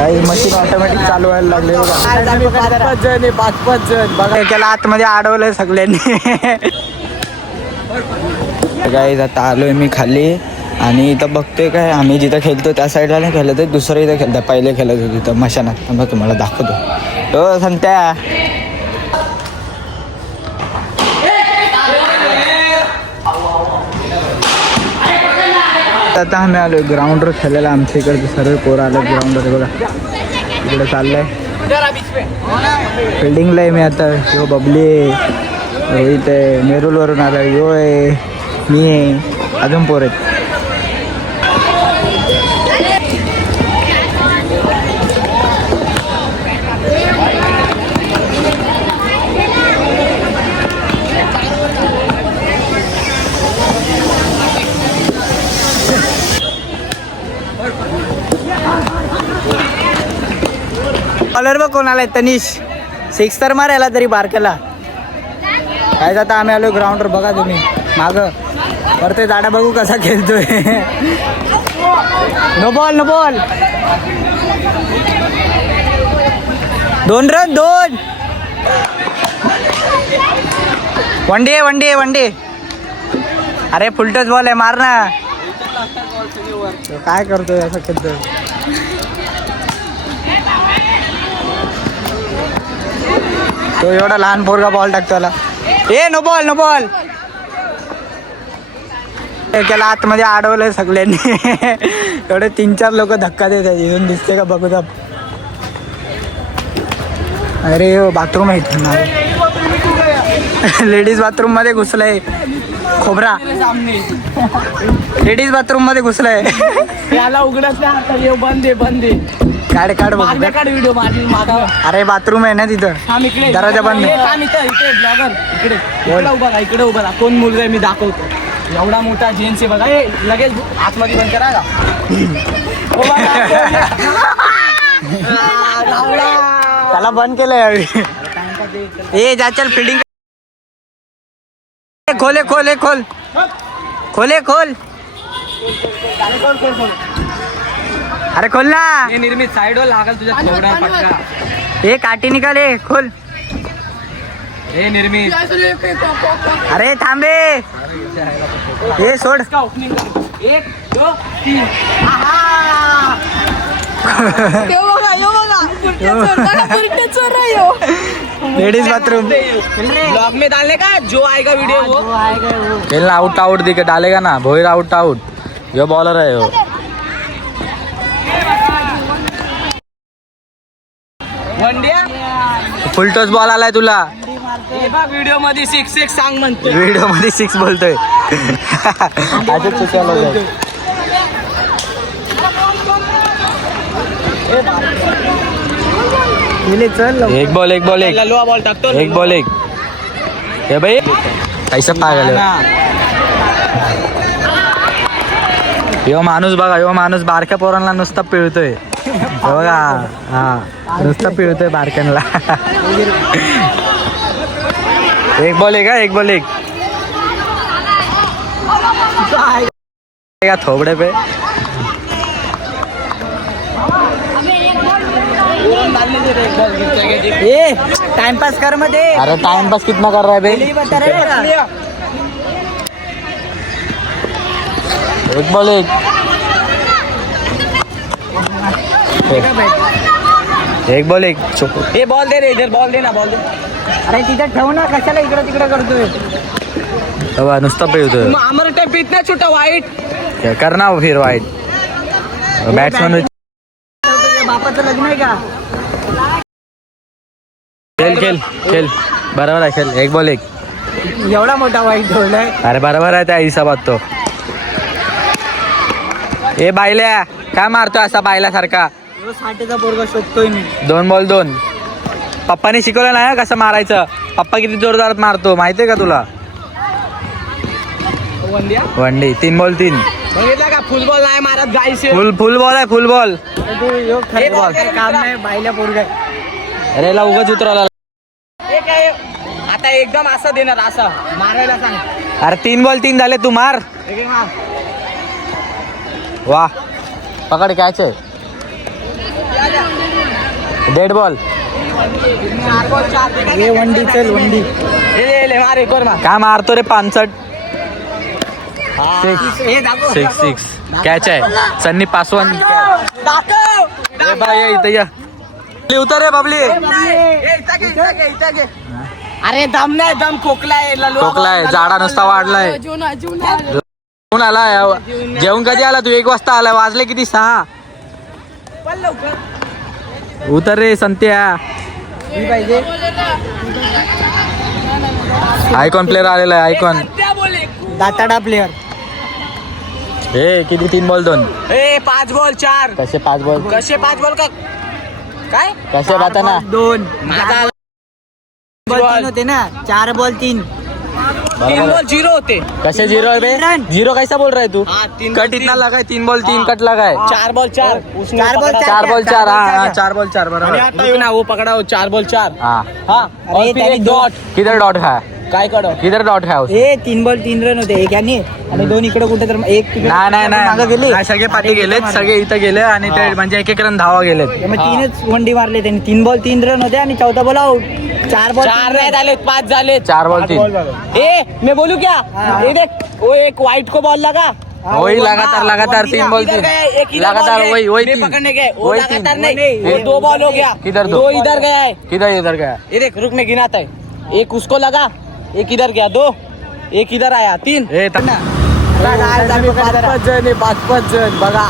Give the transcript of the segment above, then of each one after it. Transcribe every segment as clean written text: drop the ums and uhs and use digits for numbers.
काही machine automatic चालू व्हायला लागले बघा. 5-5 जण बघा. त्याला आतमध्ये अडवलंय सगळ्यांनी. गाईज आता आलोय मी खाली आणि इथं बघतोय काय आम्ही जिथं खेळतो त्या साईडला नाही खेळत आहे, दुसरं इथं खेळतो. पहिले खेळत होतो तिथं मशानात. मग तुम्हाला दाखवतो. हो सांगत्या आता आम्ही आलोय ग्राउंडवर खेळायला. आमच्या इकडे सर्व पोरं आलं ग्राउंडवर बघा. इकडे चाललंय फिल्डिंगला आहे मी आता. यो बबली आहे, रोहित आहे, नेरूलवरून आला, यो आहे, मी आहे, अजून पोर आहेत. कलर बघ कोणाला आहे तनिष. 6 तर मारायला तरी बारकेला काय जाता. आम्ही आलो ग्राउंडवर बघा तुम्ही मागं वरते दाडा बघू कसा खेळतोय. No ball no ball. 2 run 2. One day. अरे फुलटच बॉल आहे मार ना. काय करतोय असं खेळतोय. तो एवढा लहान पोरगा बॉल टाकतो त्याला. ए नो बॉल. त्याला आतमध्ये अडवलंय सगळ्यांनी. एवढे 3-4 लोक धक्का देतात. येऊन दिसते का बघू. अरे बाथरूम आहे लेडीज बाथरूम मध्ये घुसलंय खोबरा. लेडीज बाथरूम मध्ये घुसलंय. याला उघडत नाही. बंद काढ व्हिडिओ माझी मागा. अरे बाथरूम आहे ना तिथं. दरवाजा बंद. इकडे उभा राहा. कोण मुलगा आहे मी दाखवतो. एवढा मोठा जेन्स आहे बघा. लगेच आतमध्ये बंद करा का. त्याला बंद केलंय. ए जा चल फिल्डिंग. खोल. अरे खोल ना. निर्मित साईडवर लागल तुझ्या थोडा पटका. ए काठी निकाल. खोल. हे निर्मित. अरे थांबे. हे सोड. 1 2 3. लेडीज बाथरूम ब्लॉग में डालने का जो आएगा वीडियो वो. खेलना आउट दिखे डालेगा ना. भोईर आउट. यो बॉलर है यो. फुल टॉस बॉल आलाय तुला. व्हिडिओ मध्ये 6 सांग म्हणतोय. व्हिडिओ मध्ये 6 बोलतोय. चल एक बॉल एक टाकतो. हे भाई ऐसा पागल. यो माणूस बघा. यो माणूस बारक्या पोरांना नुसता पिळतोय बघा. हा नुसता पिळतोय बारक्यांना. एक बॉल थोबड़े पे. ए टाइम पास कर मध्ये. अरे टाइम पास कितना कर रहा है भाई. एक बॉल एक हे बॉल दे रे. इधर बॉल दे. अरे तिथे ठेव ना. कशाला इकडे तिकडे करतोय. नुसता पिळतोय. हमारा टाइम पे इतना छोटा वाइट करना फिर वाईट. बॅट्समॅन बापाचं लग्न आहे का. खेल बरोबर आहे. खेल एक बॉल एवढा मोठा वाईट ठेवलाय. अरे बरोबर आहे त्या हिसाबात तो. ए बायल्या काय मारतोय असा बायल्यासारखा. साठीचा पोरगा शोधतोय मी. 2 बॉल 2. पप्पाने शिकवलं नाही कसं मारायचं. पप्पा किती जोरदार मारतो माहितीये का तुला. One day 3 ball 3. बघितला का. फुल बॉल नाही मारत गाईस. फुल बॉल आहे. फुल बॉल. काम नाही बायल्या पोरगा. अरे याला उगाच उतरवला. आता एकदम असं देणार. असं मारायला सांग. अरे 3 बॉल 3 झाले. तू मार. वाह पकड कॅच आहे. डेड बॉल ये वंडी चल वंडी मार एक वर मार. काय मारतो रे 65 सिक्स सिक्स कॅच आहे सन्नी पासवान ए बाय ये इथं या उतर रे बाबली अरे दम नाही दम खोकला आहे खोकला आहे जाडा नुसता वाढलाय जेवून आलाय जेवून कधी आला तू 1 वाजता आलाय वाजले किती 6 उतर रे संत्या आयकॉन प्लेअर आलेला आहे आयकॉन दाताडा प्लेअर हे किती 3 बॉल 2 ए 5 बॉल 4 कसे 5 बॉल कसे 5 बॉल का काय कसे बाता ना 2 माझा बॉल 3 होते ना 4 बॉल 3 3 बॉल 0 होते कैसे 0 है बे 0 कैसा बोल रहा है तू हाँ, 3 कट इतना लगा है 3 बॉल 3 कट लगा है 4 बॉल 4 4 बॉल 4 हाँ 4 बॉल 4 बराबर ना वो पकड़ा वो 4 बॉल 4 हाँ हाँ और फिर एक डॉट किधर डॉट है काय कडो किधर डॉट है उसका? हे 3 बॉल 3 रन होते एक याने आणि 2 इकडे कुठे तर एक तिकडे नाही मागं गेले नाही सगळे पाठी गेलेत सगळे इथं गेले आणि ते म्हणजे 1-1 रन धावा गेलेत मग 3च वंडी मारले त्यांनी 3 बॉल 3 रन होते आणि चौथा बॉल आउट 4 बॉल 4 नाही झाले 5 झाले 4 बॉल 3 ए मैं बोलू क्या ये देख वो एक व्हाइट को बॉल लगा वही लगातार 3 बॉल 3 लगातार वही तीन पकड़ने गए वो वही लगातार तीन। नहीं वो 2 बॉल हो गया किधर दो? 2 इधर गया है इधर गया ये देख रुक में गिनाता है एक उसको लगा एक इधर गया 2 एक इधर आया 3 ए 5 जण बघा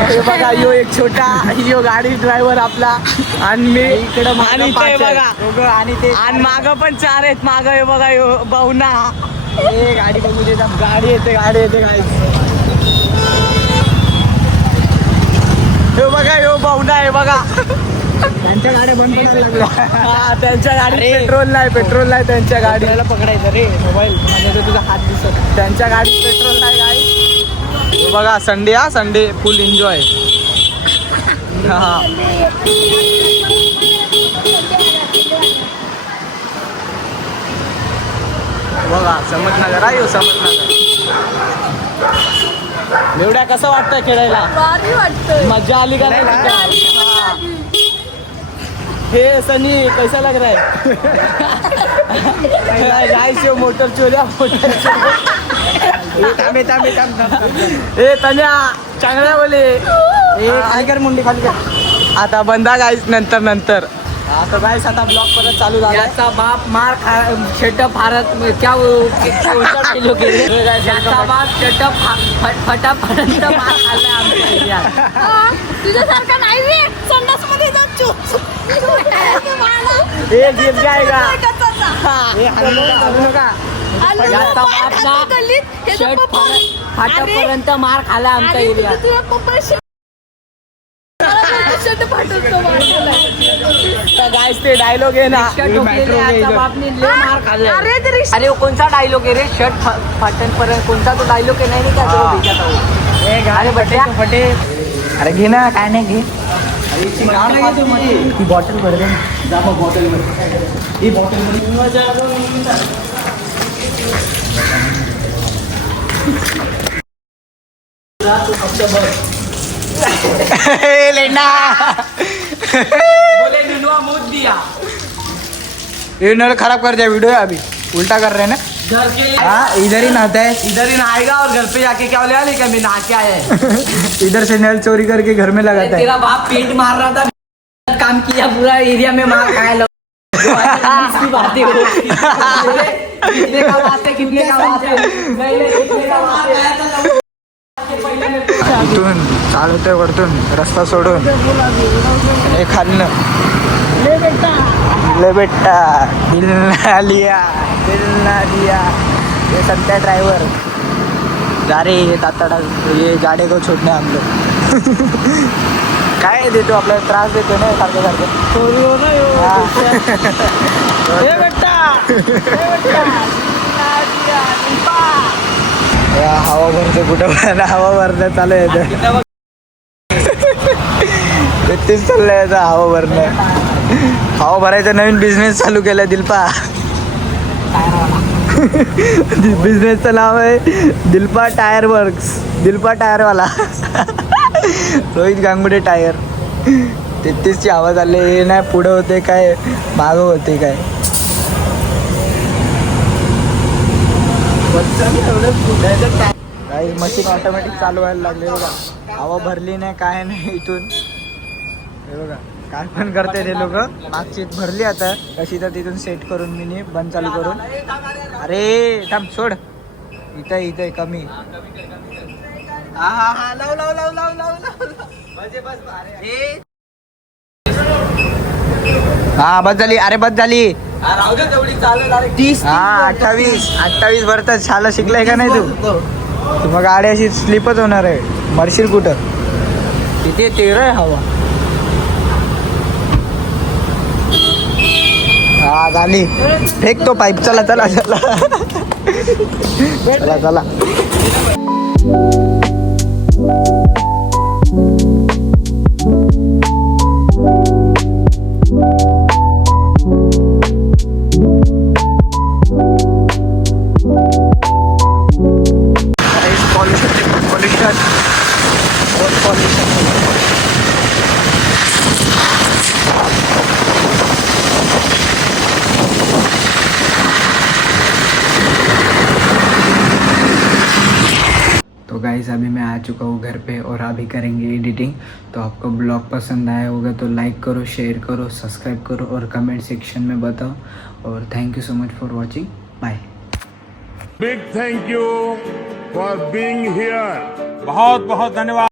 हे बघा यो एक छोटा यो गाडी ड्रायव्हर आपला आणि मी इकडे आणि ते बघा आणि ते आणि माग पण 4 आहेत माग हे बघा यो भाऊना हे गाडी बघू देतात गाडी येते guys. हे बघा यो भाऊना आहे बघा त्यांच्या गाड्या बंद करायला लागल्या हा त्यांच्या गाडीत पेट्रोल नाही त्यांच्या गाडीला पकडायचं रे मोबाईल म्हणजे तुझा हात दिसत त्यांच्या गाडीत पेट्रोल नाही गाडी बघा संडे फुल एन्जॉय हा बघा समजनगर आहे समजनगर एवढ्या कसं वाटतंय खेळायला मजा आली का नाही हा. हे सनी कैसा लग रहा है गाइस ये मोटर चोरी ए तन्या चांगल्या बोले खाली कर मुंडी खाली कर आता बंदा गाईस नंतर आता गाईस आता ब्लॉग परत चालू झाला याचा बाप मार शटअप भारत क्या किलो केले याचा बाप शटअप फटापर्यंत मार खाल्लाय आमच्या एरियात तुझ्यासारखा नाही रे संडास मध्ये जाऊन चूप हे जीप जायगा याचा बाप ना शर्ट फाटापर्यंत मार खाल्ला आमच्या एरियात गाईस ते डायलॉग आहे ना बापने लय मार खाल्ला अरे वो कोणता डायलॉग आहे रे शर्ट फाटनपर्यंत कोणता तो डायलॉग आहे नाही का अरे बट्या फटे अरे घे ना काय नाही घे बॉटल भर दे लेना बोले नुनवा मुझ दिया ये नल खराब कर दिया वीडियो अभी उल्टा कर रहे हैं ना घर के लिए हाँ इधर ही नहाता है इधर ही नहाएगा और घर पे जाके क्या बोले लेकिन मैं नहा के आया है इधर से नल चोरी करके घर में लगाता है तेरा बाप पेंट मार रहा था काम किया पूरा एरिया में मार खाया लोग इसकी बातें हो कितने का बात है कितने का बात है नहीं कितने का मार खाया था इथून चालवतोय वरतून रस्ता सोडून हे खाल्लं ले बेटा दिल ना लिया ये संत्या ड्राइवर जा रे ये ताताडा ये गाडी को छोडणे हम लोग काय देतो आपल्याला त्रास देतो ना सारखं हवा भरते कुठं हवा भरणं चालू आहे तेच चाललंय आता हवा भरणं हवा भरायचा नवीन बिझनेस चालू केला दिलपा बिझनेसचं नाव आहे दिलपा टायर वर्क्स दिलपा टायरवाला रोहित गांगुडे टायर तेहतीसची आवाज आले हे नाही पुढं होते काय मागं होते काय. काही मशीन ऑटोमॅटिक चालू व्हायला लागले बघा. हवा भरली नाही काय नाही इथून. हे बघा काय पण करते ते लोक. मागची भरली आता कशी तर तिथून सेट करून मी बंद चालू करून. अरे थांब सोड. इथं इथं कमी. हा बस झाली. अरे बस झाली. राहू दे तेवढी चालेल. 30 हा 28 भरतात. शाला शिकलाय का नाही तू मग गाडी अशी स्लिपच होणार आहे. मरशील कुठं. तिथे तेर आहे हवा. हा झाली. फेक तो पाईप. चला चला चला चला चला. तो गाइस अभी मैं आ चुका हूँ घर पे और अभी करेंगे एडिटिंग. तो आपको ब्लॉग पसंद आया होगा तो लाइक करो, शेयर करो, सब्सक्राइब करो और कमेंट सेक्शन में बताओ. और thank you so much for watching. Bye. Big thank you for being here. बहुत बहुत धन्यवाद.